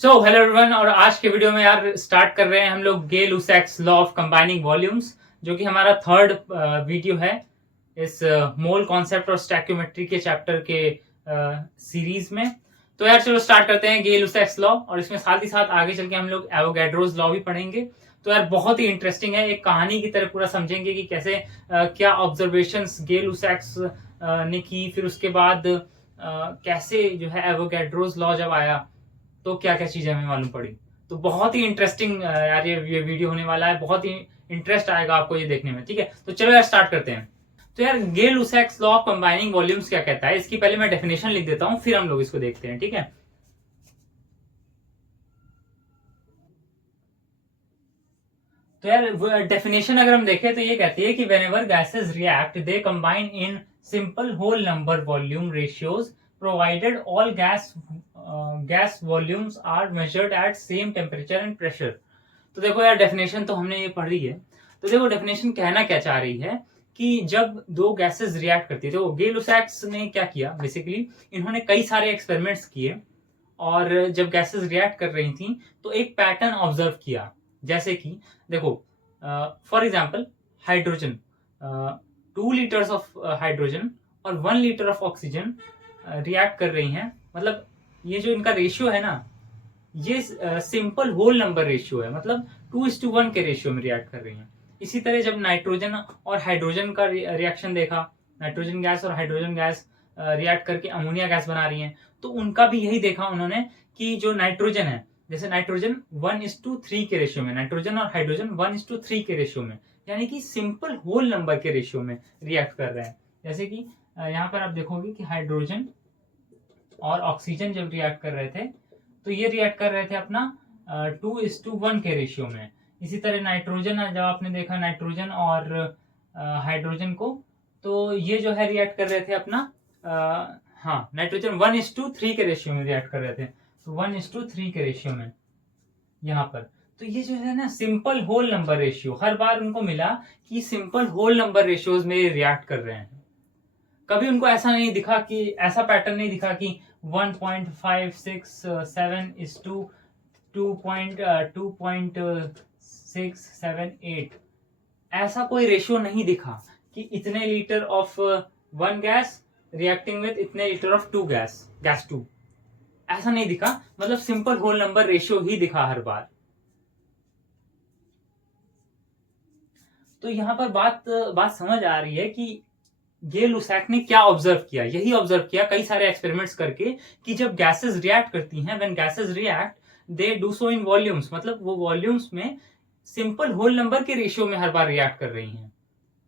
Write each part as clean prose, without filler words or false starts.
So hello everyone, और आज के वीडियो में यार स्टार्ट कर रहे हैं हम लोग Gay-Lussac's law of combining volumes, जो कि हमारा थर्ड वीडियो है इस मोल कॉन्सेप्ट और स्टैक्योमेट्री के चैप्टर के सीरीज में। तो यार चलो स्टार्ट करते हैं गे-लुसैक्स लॉ, और इसमें साथ ही साथ आगे चल के हम लोग एवोगैड्रोस लॉ भी पढ़ेंगे। तो यार बहुत ही इंटरेस्टिंग है, एक कहानी की तरह पूरा समझेंगे कि कैसे क्या ऑब्जर्वेशंस गे-लुसैक्स ने की, फिर उसके बाद कैसे जो है एवोगैड्रोस लॉ जब आया तो क्या क्या चीजें हमें मालूम पड़ी। तो बहुत ही इंटरेस्टिंग यार ये वीडियो होने वाला है, बहुत ही इंटरेस्ट आएगा आपको ये देखने में। ठीक है, तो चलो यार स्टार्ट करते हैं। तो यार Gay-Lussac's law of combining volumes क्या कहता है, इसकी पहले मैं डेफिनेशन लिख देता हूं, फिर हम लोग इसको देखते हैं। ठीक है, तो यार डेफिनेशन अगर हम देखें तो ये कहती है कि whenever gases react they combine in simple whole number volume ratios provided all gas volumes are measured at same temperature and pressure. तो देखो यार डेफिनेशन तो हमने ये पढ़ी है। तो देखो डेफिनेशन कहना क्या चाह रही है कि जब दो गैसेस रिएक्ट करती है, तो गे-लुसैक्स ने क्या किया, बेसिकली इन्होंने कई सारे एक्सपेरिमेंट्स किए, और जब गैसेस रिएक्ट कर रही थी तो एक पैटर्न ऑब्जर्व किया। जैसे कि देखो, for example hydrogen, 2 litres of hydrogen और 1 लीटर ऑफ ऑक्सीजन रिएक्ट कर रही हैं। मतलब ये जो इनका रेशियो है ना, ये सिंपल होल नंबर रेशियो है, मतलब 2:1 के रेशियो में रिएक्ट कर रही हैं। इसी तरह जब नाइट्रोजन और हाइड्रोजन का रिएक्शन देखा, नाइट्रोजन गैस और हाइड्रोजन गैस रिएक्ट करके अमोनिया गैस बना रही हैं, तो उनका भी यही देखा उन्होंने कि जो नाइट्रोजन है, जैसे नाइट्रोजन 1:3 के रेशियो में, नाइट्रोजन और हाइड्रोजन 1:3 के रेशियो में, यानी कि सिंपल होल नंबर के रेशियो में रिएक्ट कर रहे हैं। जैसे कि यहाँ पर आप देखोगे कि हाइड्रोजन और ऑक्सीजन जब रिएक्ट कर रहे थे तो ये रिएक्ट कर रहे थे अपना 2:1 के रेशियो में। इसी तरह नाइट्रोजन जब आपने देखा नाइट्रोजन और हाइड्रोजन को, तो ये जो है रिएक्ट कर रहे थे अपना हाँ, नाइट्रोजन 1:3 के रेशियो में रिएक्ट कर रहे थे, तो 1:3 के रेशियो में यहाँ पर। तो ये जो है ना सिंपल होल नंबर रेशियो, हर बार उनको मिला कि सिंपल होल नंबर रेशियोज में रिएक्ट कर रहे हैं। कभी उनको ऐसा नहीं दिखा कि, ऐसा पैटर्न नहीं दिखा कि 1.567 इज टू 2.678, ऐसा कोई रेशियो नहीं दिखा कि इतने litre of one gas reacting with इतने litre of two gas two, ऐसा नहीं दिखा। मतलब सिंपल होल नंबर रेशियो ही दिखा हर बार। तो यहां पर बात समझ आ रही है कि गे-लुसैक ने क्या ऑब्जर्व किया, यही ऑब्जर्व किया कई सारे एक्सपेरिमेंट्स करके कि जब गैसेस रिएक्ट करती हैं, when gases react they do so in volumes, मतलब वो वॉल्यूम्स में सिंपल होल नंबर के रेशियो में हर बार रिएक्ट कर रही हैं।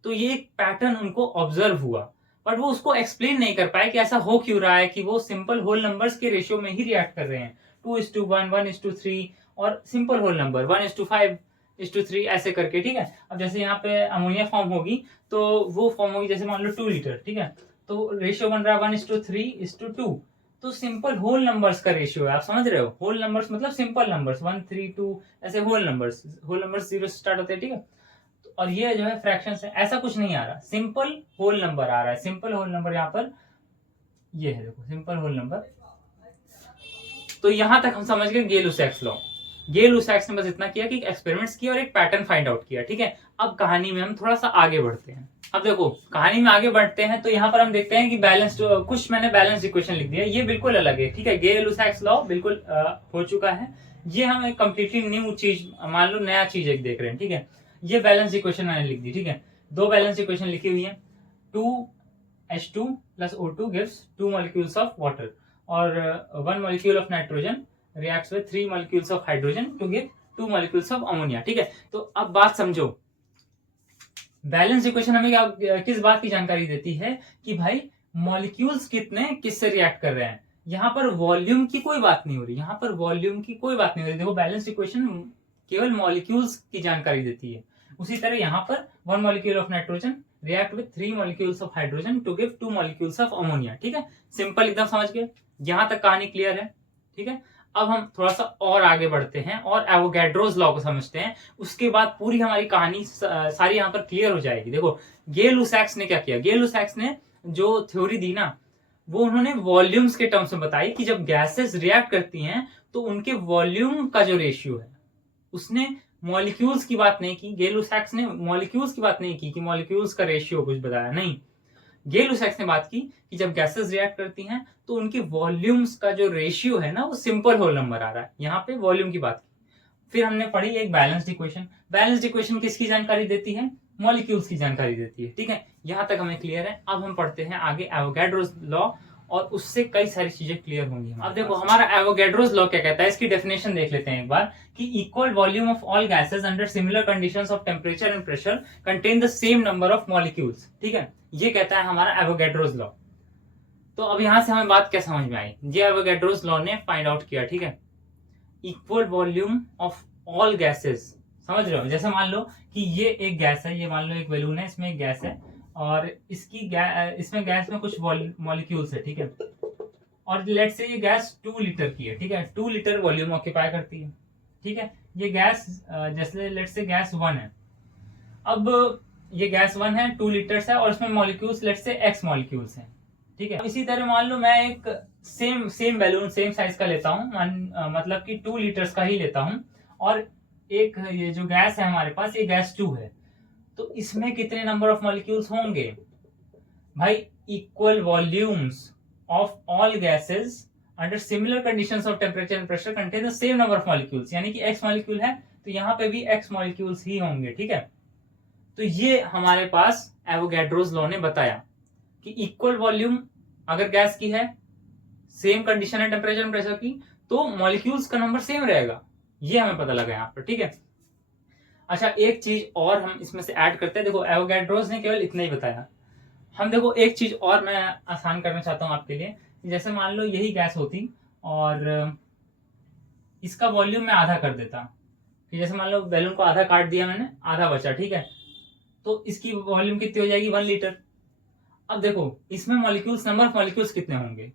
तो ये एक पैटर्न उनको ऑब्जर्व हुआ, बट वो उसको एक्सप्लेन नहीं कर पाए कि ऐसा हो क्यों रहा है कि वो सिंपल होल नंबर्स के रेशियो में ही रिएक्ट कर रहे हैं, 2:1, 1:3 और सिंपल होल नंबर 1:5:3 ऐसे करके। ठीक है, अब जैसे यहाँ पे अमोनिया फॉर्म होगी तो वो फॉर्म होगी, जैसे मान लो 2 लीटर, ठीक है, तो रेशियो बन रहा है 1:3:2। तो सिंपल होल नंबर्स का रेशियो है, आप समझ रहे हो, होल नंबर्स मतलब सिंपल नंबर्स 1, 3, 2 ऐसे होल नंबर्स 0 से स्टार्ट होते हैं। ठीक है, और ये जो है फ्रैक्शन है, ऐसा कुछ नहीं आ रहा, सिंपल होल नंबर आ रहा है। सिंपल होल नंबर यहाँ पर ये है, देखो सिंपल होल नंबर। तो यहां तक हम समझ गए गे-लुसैक्स लॉ। गे-लुसैक्स ने बस इतना किया कि एक्सपेरिमेंट्स किया और एक पैटर्न फाइंड आउट किया। ठीक है, अब कहानी में हम थोड़ा सा आगे बढ़ते हैं। अब देखो कहानी में आगे बढ़ते हैं तो यहाँ पर हम देखते हैं कि बैलेंस, कुछ मैंने बैलेंस इक्वेशन लिख दिया, ये बिल्कुल अलग है। ठीक है, गे-लुसैक्स लॉ बिल्कुल हो चुका है, ये हम एक कंप्लीटली न्यू चीज, मान लो नया चीज एक देख रहे हैं। ठीक है, ये बैलेंस इक्वेशन मैंने लिख दी। ठीक है, दो बैलेंस इक्वेशन लिखी हुई है, 2H2 plus O2 gives 2 molecules of water, और 1 molecule of nitrogen reacts with 3 molecules of hydrogen to give 2 molecules of ammonia। ठीक है, तो अब बात समझो, बैलेंस इक्वेशन हमें किस बात की जानकारी देती है कि भाई मॉलिक्यूल्स कितने किससे रिएक्ट कर रहे हैं। यहाँ पर वॉल्यूम की कोई बात नहीं हो रही, यहाँ पर वॉल्यूम की कोई बात नहीं हो रही। देखो बैलेंस इक्वेशन केवल मॉलिक्यूल्स की जानकारी देती है। उसी तरह यहाँ पर 1 molecule of nitrogen react with 3 molecules of hydrogen to give 2 molecules of ammonia। ठीक है, सिंपल एकदम समझ गए, यहां तक कहानी क्लियर है। ठीक है, अब हम थोड़ा सा और आगे बढ़ते हैं और एवोगैड्रोस लॉ को समझते हैं, उसके बाद पूरी हमारी कहानी सारी यहाँ पर क्लियर हो जाएगी। देखो गे-लुसैक्स ने क्या किया, गे-लुसैक्स ने जो थ्योरी दी ना, वो उन्होंने वॉल्यूम्स के टर्म्स में बताई कि जब गैसेस रिएक्ट करती हैं तो उनके वॉल्यूम का जो रेशियो है, उसने मॉलिक्यूल्स की बात नहीं की। गे-लुसैक्स ने मॉलिक्यूल्स की बात नहीं की कि मॉलिक्यूल्स का रेशियो कुछ बताया, नहीं। गे-लुसैक्स ने बात की कि जब गैसेस रिएक्ट करती हैं तो उनके वॉल्यूम्स का जो रेशियो है ना, वो सिंपल होल नंबर आ रहा है। यहाँ पे वॉल्यूम की बात की। फिर हमने पढ़ी एक बैलेंस्ड इक्वेशन। बैलेंस्ड इक्वेशन किसकी जानकारी देती है? मॉलिक्यूल्स की जानकारी देती है। ठीक है, यहाँ तक हमें क्लियर है। अब हम पढ़ते हैं आगे एवोगैड्रोस लॉ, और उससे कई सारी चीजें क्लियर होंगी। अब देखो हमारा एवोगैड्रोस लॉ क्या कहता है, इसकी डेफिनेशन देख लेते हैं एक बार, कि equal volume of all gases under similar conditions of temperature and pressure contain the same number of molecules. ठीक है, ये कहता है हमारा एवोगैड्रोस लॉ। तो अब यहां से हमें बात क्या समझ में आई, ये एवोगैड्रोस लॉ ने फाइंड आउट किया। ठीक है, equal volume of all gases, समझ रहे हो? जैसे मान लो कि ये एक गैस है, ये मान लो एक बैलून है, इसमें एक गैस है, और इसमें गैस में कुछ मॉलिक्यूल्स है। ठीक है, और लेट से ये गैस 2 लीटर की है। ठीक है, 2 लीटर वॉल्यूम ऑक्यूपाई करती है। ठीक है, ये गैस जैसे लेट से गैस 1 है। अब ये गैस 1 है, 2 लीटर्स है, और इसमें मॉलिक्यूल्स लेट से x मॉलिक्यूल्स हैं। ठीक है, इसी तरह मान लो मैं एक सेम बैलून सेम साइज का लेता हूँ, मतलब कि 2 लीटर्स का ही लेता हूँ, और एक ये जो गैस है हमारे पास, ये गैस 2 है। तो इसमें कितने नंबर ऑफ मॉलिक्यूल्स होंगे भाई? Equal volumes of all gases under similar conditions of temperature and pressure contain the same number of molecules, यानी कि x मॉलिक्यूल है तो यहाँ पे भी x मॉलिक्यूल्स ही होंगे। ठीक है, तो ये हमारे पास एवोगैड्रोस लॉ ने बताया कि इक्वल वॉल्यूम अगर गैस की है, सेम कंडीशन है टेम्परेचर एंड प्रेशर की, तो मॉलिक्यूल्स का नंबर सेम रहेगा। ये हमें पता लगा यहाँ पर। ठीक है, अच्छा एक चीज और हम इसमें से ऐड करते हैं। देखो एवोगैड्रोस ने केवल इतना ही बताया, हम देखो एक चीज और मैं आसान करना चाहता हूं आपके लिए। जैसे मान लो यही गैस होती और इसका वॉल्यूम मैं आधा कर देता, कि जैसे मान लो बैलून को आधा काट दिया मैंने, आधा बचा। ठीक है, तो इसकी वॉल्यूम कितनी हो जाएगी? 1 लीटर। अब देखो इसमें मॉलिक्यूल्स, नंबर ऑफ मॉलिक्यूल्स कितने होंगे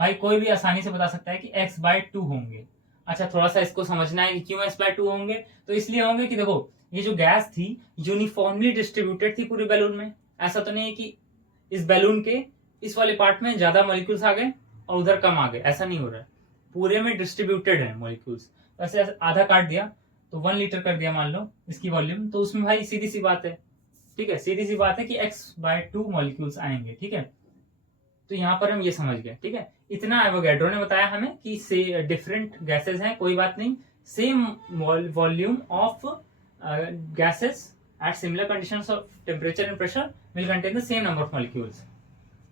भाई? कोई भी आसानी से बता सकता है कि x/2 होंगे। अच्छा थोड़ा सा इसको समझना है कि क्यों x/2 होंगे। तो इसलिए होंगे कि देखो ये जो गैस थी यूनिफॉर्मली डिस्ट्रीब्यूटेड थी पूरे बैलून में। ऐसा तो नहीं है कि इस बैलून के इस वाले पार्ट में ज्यादा मॉलिक्यूल्स आ गए और उधर कम आ गए, ऐसा नहीं हो रहा है। पूरे में डिस्ट्रीब्यूटेड है मॉलिक्यूल्स। वैसे आधा काट दिया तो 1 लीटर कर दिया मान लो इसकी वॉल्यूम, तो उसमें भाई सीधी सी बात है, ठीक है, सीधी सी बात है कि x/2 मॉलिक्यूल्स आएंगे। ठीक है, तो यहाँ पर हम ये समझ गए। ठीक है, इतना एवोगैड्रो ने बताया हमें कि से डिफरेंट गैसेस हैं, कोई बात नहीं, same volume of gases at similar conditions of temperature and pressure will contain the same number of molecules.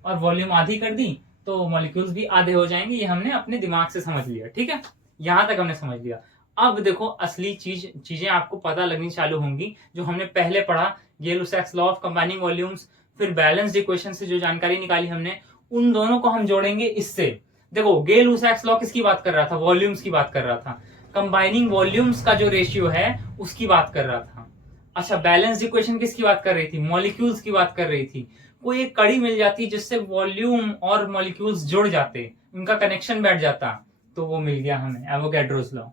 और वॉल्यूम आधी कर दी तो मॉलिक्यूल्स भी आधे हो जाएंगे। ये हमने अपने दिमाग से समझ लिया। ठीक है, यहां तक हमने समझ लिया। अब देखो असली चीजें आपको पता लगनी चालू होंगी, जो हमने पहले पढ़ा, Gay-Lussac's law of combining volumes, फिर बैलेंस्ड इक्वेशन से जो जानकारी निकाली हमने, उन दोनों को हम जोड़ेंगे इससे। देखो गे-लुसैक्स लॉ किसकी बात कर रहा था? वॉल्यूम्स की बात कर रहा था। कंबाइनिंग वॉल्यूम्स का जो रेशियो है उसकी बात कर रहा था। अच्छा बैलेंस्ड इक्वेशन किसकी बात कर रही थी? मॉलिक्यूल्स की बात कर रही थी। कोई एक कड़ी मिल जाती जिससे वॉल्यूम और मॉलिक्यूल्स जुड़ जाते, उनका कनेक्शन बैठ जाता, तो वो मिल गया हमें एवोगैड्रोस लॉ।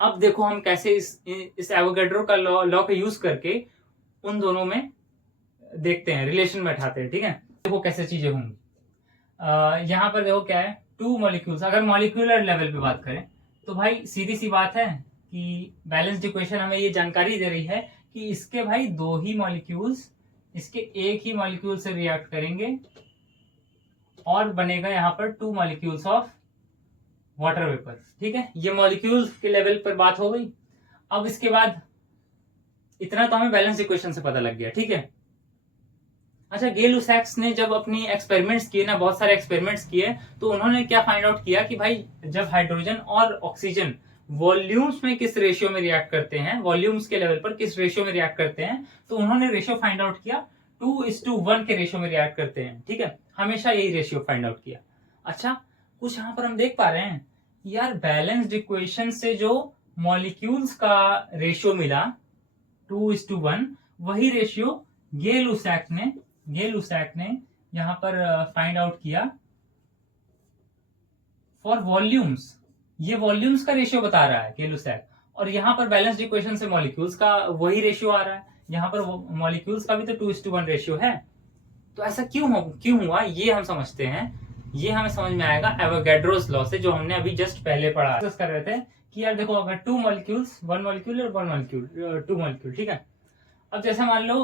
अब देखो हम कैसे इस एवोगैड्रो का लॉ का यूज करके उन दोनों में देखते हैं, रिलेशन बैठाते हैं। ठीक है, देखो कैसे चीजें होंगी। यहाँ पर देखो क्या है, 2 मॉलिक्यूल्स। अगर मॉलिक्यूलर लेवल पे बात करें तो भाई सीधी सी बात है कि बैलेंस्ड इक्वेशन हमें ये जानकारी दे रही है कि इसके भाई 2 ही मॉलिक्यूल्स इसके एक ही मॉलिक्यूल से रिएक्ट करेंगे और बनेगा यहाँ पर 2 मॉलिक्यूल्स ऑफ वाटर वेपर। ठीक है, ये मॉलिक्यूल्स के लेवल पर बात हो गई। अब इसके बाद इतना तो हमें बैलेंस इक्वेशन से पता लग गया। ठीक है, अच्छा गे-लुसैक्स ने जब अपनी एक्सपेरिमेंट्स किए ना, बहुत सारे एक्सपेरिमेंट्स किए, तो उन्होंने क्या फाइंड आउट किया कि भाई जब हाइड्रोजन और ऑक्सीजन वॉल्यूम्स में किस रेशियो में रिएक्ट करते हैं, वॉल्यूम्स के लेवल पर किस रेशियो में रिएक्ट करते हैं, तो उन्होंने रेशियो फाइंड आउट किया 2:1 के रेशियो में रिएक्ट करते हैं। ठीक है, हमेशा यही रेशियो फाइंड आउट किया। अच्छा कुछ यहाँ पर हम देख पा रहे हैं यार, बैलेंस्ड इक्वेशन से जो मॉलिक्यूल्स का रेशियो मिला 2:1, वही रेशियो गे-लुसैक ने यहां पर फाइंड आउट किया फॉर वॉल्यूम्स। ये वॉल्यूम्स का रेशियो बता रहा है गे-लुसैक, और यहां पर बैलेंस्ड इक्वेशन से मॉलिक्यूल्स का वही रेशियो आ रहा है। यहां पर मॉलिक्यूल्स का भी तो 2:1 रेशियो है। तो ऐसा क्यों हुआ ये हम समझते हैं ये हमें समझ में आएगा एवोगैड्रोस लॉ से, जो हमने अभी जस्ट पहले पढ़ा, डिस्कस कर रहे थे कि यार देखो अगर 2 मॉलिक्यूल्स, 1 मॉलिक्यूल और 1 मॉलिक्यूल, 2 मॉलिक्यूल, ठीक है। अब जैसे मान लो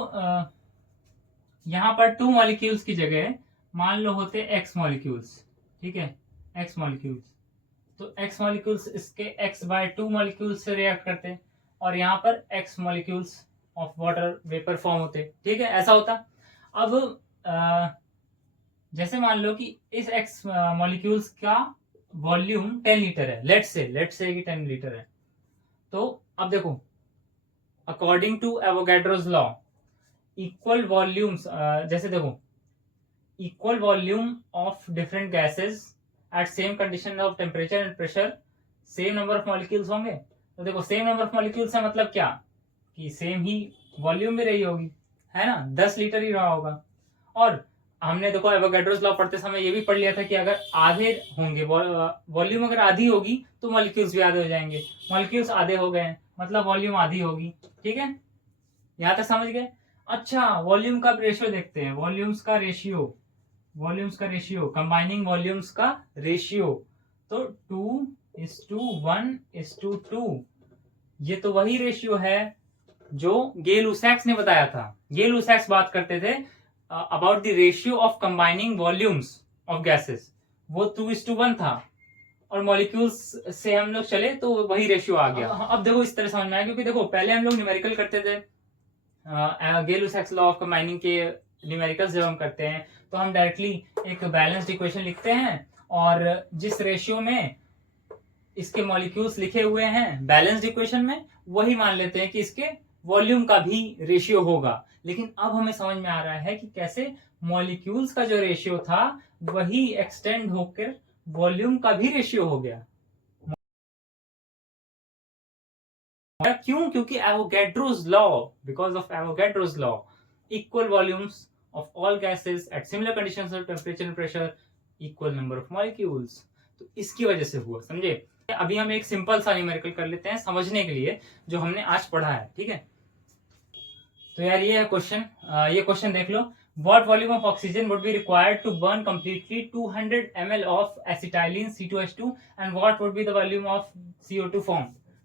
यहाँ पर 2 मॉलिक्यूल्स की जगह मान लो होते x मॉलिक्यूल्स, ठीक है, x मॉलिक्यूल्स, तो x मॉलिक्यूल्स इसके x/2 मॉलिक्यूल्स से रिएक्ट करते, और यहाँ पर x molecules of water vapour form होते, ठीक है, ऐसा होता। अब जैसे मान लो कि इस x मॉलिक्यूल्स का वॉल्यूम 10 लीटर है, लेट्स से कि 10 लीटर है। तो अब देखो according to Avogadro's law equal volumes, जैसे देखो equal volume of different gases at same condition of temperature and pressure, same number of molecules होंगे। तो देखो सेम नंबर ऑफ मॉलिक्यूल्स है मतलब क्या कि सेम ही वॉल्यूम भी रही होगी, है ना, 10 लीटर ही रहा होगा। और हमने देखो एवोगैड्रोस लॉ पढ़ते समय ये भी पढ़ लिया था कि अगर आधे होंगे, वॉल्यूम अगर आधी होगी तो मॉलिक्यूल्स भी आधे हो जाएंगे, मॉलिक्यूल्स आधे हो गए मतलब वॉल्यूम आधी होगी, ठीक है, यहां तक समझ गए। अच्छा वॉल्यूम का रेशियो देखते हैं, वॉल्यूम्स का रेशियो, कंबाइनिंग वॉल्यूम्स का रेशियो, तो 2:1:2, ये तो वही रेशियो है जो गे-लुसैक्स ने बताया था। गे-लुसैक्स बात करते थे about the ratio of combining volumes of gases, वो 2:1 था, और मॉलिक्यूल्स से हम लोग चले तो वही रेशियो आ गया। अब देखो इस तरह समझ में आया, क्योंकि देखो पहले हम लोग न्यूमेरिकल करते थे, गे-लुसैक्स लॉ ऑफ कंबाइनिंग के न्यूमेरिकल्स जब हम करते हैं तो हम डायरेक्टली एक बैलेंस्ड इक्वेशन लिखते हैं, और जिस रेशियो में इसके मॉलिक्यूल्स लिखे हुए हैं बैलेंस्ड इक्वेशन में, वही मान लेते हैं कि इसके वॉल्यूम का भी रेशियो होगा। लेकिन अब हमें समझ में आ रहा है कि कैसे मॉलिक्यूल्स का जो रेशियो था वही एक्सटेंड होकर वॉल्यूम का भी रेशियो हो गया। क्यों? क्योंकि Avogadro's law, because of Avogadro's law equal volumes of all gases at similar conditions of temperature and pressure, equal number of molecules, तो इसकी वजह से हुआ, समझे। अभी हम एक सिंपल सा न्यूमेरिकल कर लेते हैं समझने के लिए, जो हमने आज पढ़ा है, ठीक है। तो यार ये है क्वेश्चन, ये क्वेश्चन देख लो, what volume of oxygen would be required to burn completely 200 ml of acetylene C2H2 and what would be the volume of CO2 form,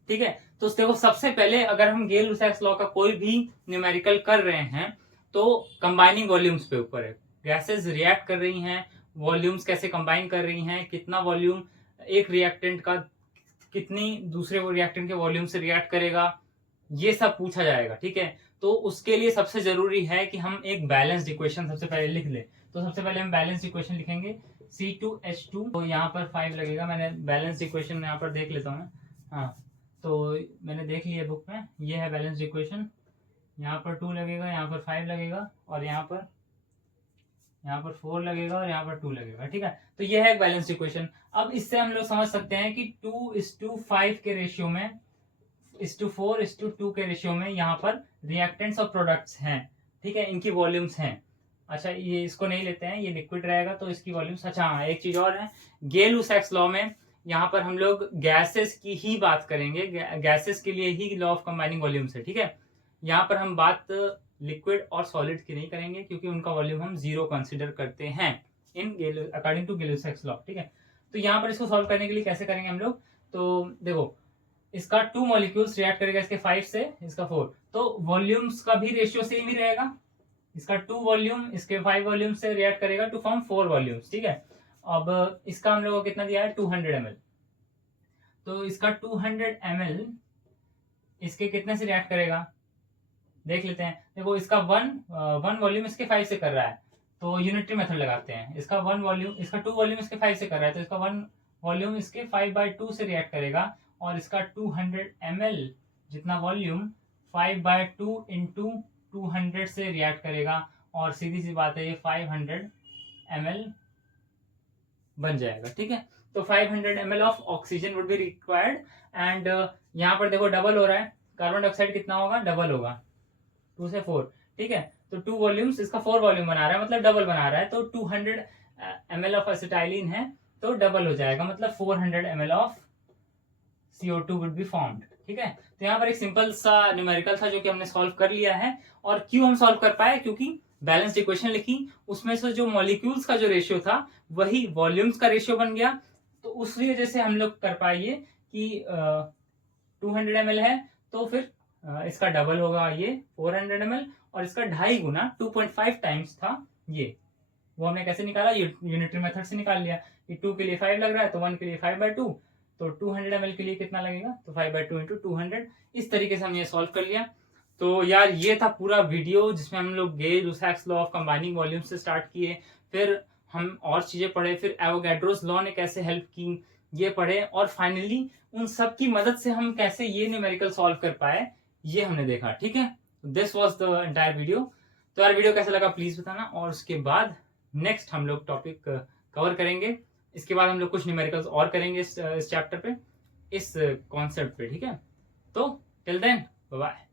ठीक है। तो देखो सबसे पहले अगर हम गे-लुसैक्स लॉ का कोई भी न्यूमेरिकल कर रहे हैं तो कंबाइनिंग वॉल्यूम्स पे ऊपर है, गैसेस रिएक्ट कर रही हैं, वॉल्यूम्स कैसे कंबाइन कर रही हैं, कितना वॉल्यूम एक रिएक्टेंट का कितनी दूसरे रिएक्टेंट के वॉल्यूम से रिएक्ट करेगा, ये सब पूछा जाएगा, ठीक है। तो उसके लिए सबसे जरूरी है कि हम एक बैलेंस्ड इक्वेशन सबसे पहले लिख लें। तो सबसे पहले हम बैलेंस्ड इक्वेशन लिखेंगे C2H2, तो यहाँ पर 5 लगेगा, मैंने बैलेंस्ड इक्वेशन यहाँ पर देख लेता हूँ मैं, हाँ तो मैंने देख लिया बुक में, ये है बैलेंस्ड इक्वेशन, यहाँ पर 2 लगेगा, यहाँ पर 5 लगेगा, और यहाँ पर 4 लगेगा, और यहाँ पर 2 लगेगा, ठीक है। तो ये है एक बैलेंस्ड इक्वेशन। अब इससे हम लोग समझ सकते हैं कि 2:5 के रेशियो में, 4:2 के रेशियो में यहाँ पर रिएक्टेंट्स और प्रोडक्ट्स हैं, ठीक है, इनकी वॉल्यूम्स हैं। अच्छा ये इसको नहीं लेते हैं, ये लिक्विड रहेगा तो इसकी वॉल्यूम्स, अच्छा हाँ एक चीज और है, गे-लुसैक्स लॉ में यहाँ पर हम लोग गैसेस की ही बात करेंगे, गैसेस के लिए ही लॉ ऑफ कंबाइनिंग वॉल्यूम्स है, ठीक है। यहाँ पर हम बात लिक्विड और सॉलिड की नहीं करेंगे क्योंकि उनका वॉल्यूम हम 0 कंसिडर करते हैं in according to Gay-Lussac's law, ठीक है। तो यहाँ पर इसको सॉल्व करने के लिए कैसे करेंगे हम लोग, तो देखो इसका 2 मॉलिक्यूल्स रिएक्ट करेगा इसके 5 से, इसका 4, तो वॉल्यूम्स का भी रेशियो सेम ही रहेगा, इसका 2 वॉल्यूम इसके 5 वॉल्यूम से रिएक्ट करेगा टू फॉर्म 4 वॉल्यूम्स, ठीक है। अब इसका हम लोगों को कितना दिया है 200 ml, तो इसका 200 ml इसके कितने से रिएक्ट करेगा देख लेते हैं। देखो इसका 1 वॉल्यूम इसके 5 से कर रहा है, तो यूनिटरी मेथड लगाते हैं, इसका 1 वॉल्यूम, इसका 2 वॉल्यूम इसके 5 से कर रहा है, तो इसका 1 वॉल्यूम इसके 5/2 से रिएक्ट करेगा, और इसका 200 ml जितना वॉल्यूम 5/2 इंटू 200 से रिएक्ट करेगा, और सीधी सी बात है ये 500 ml बन जाएगा, ठीक है। तो 500 ml of oxygen would be required, and यहाँ पर देखो डबल हो रहा है, कार्बन डाइऑक्साइड कितना होगा, डबल होगा 2 से 4, ठीक है। तो 2 वॉल्यूम्स इसका 4 वॉल्यूम बना रहा है, मतलब डबल बना रहा है, तो 200 ml ऑफ एसिटाइलिन है तो डबल हो जाएगा, मतलब 400 ml of CO2 would be formed, ठीक है। तो यहाँ पर एक सिंपल सा न्यूमेरिकल था जो कि हमने सॉल्व कर लिया है, और क्यों हम सॉल्व कर पाए, क्योंकि बैलेंस्ड इक्वेशन लिखी, उसमें से जो मॉलिक्यूल्स का जो रेशियो था वही वॉल्यूम्स का रेशियो बन गया। तो उसी वजह से हम लोग कर पाइए कि 200 ml है तो फिर इसका डबल होगा ये 400 ml, और इसका 2.5 गुना 2.5 टाइम्स था ये। वो हमने कैसे निकाला, यूनिटरी मेथड से निकाल लिया कि 2 के लिए 5 लग रहा है तो 1 के लिए 5/2, तो 200 ml के लिए कितना लगेगा, तो 5/2 इंटू 200। इस तरीके से हमने ये सॉल्व कर लिया। तो यार ये था पूरा वीडियो जिसमें हम लोग गे-लुसाक्स लॉ ऑफ कंबाइनिंग वॉल्यूम से स्टार्ट किए, फिर हम और चीजें पढ़े, फिर एवोगैड्रोस लॉ ने कैसे हेल्प की ये पढ़े, और फाइनली उन सब की मदद से हम कैसे ये न्यूमेरिकल सॉल्व कर पाए ये हमने देखा। ठीक है, this was the entire video. तो यार वीडियो कैसा लगा प्लीज बताना, और उसके बाद नेक्स्ट हम लोग टॉपिक कवर करेंगे। इसके बाद हम लोग कुछ न्यूमेरिकल्स और करेंगे इस चैप्टर पे, इस कॉन्सेप्ट पे। ठीक है, तो टिल देन बाय बाय।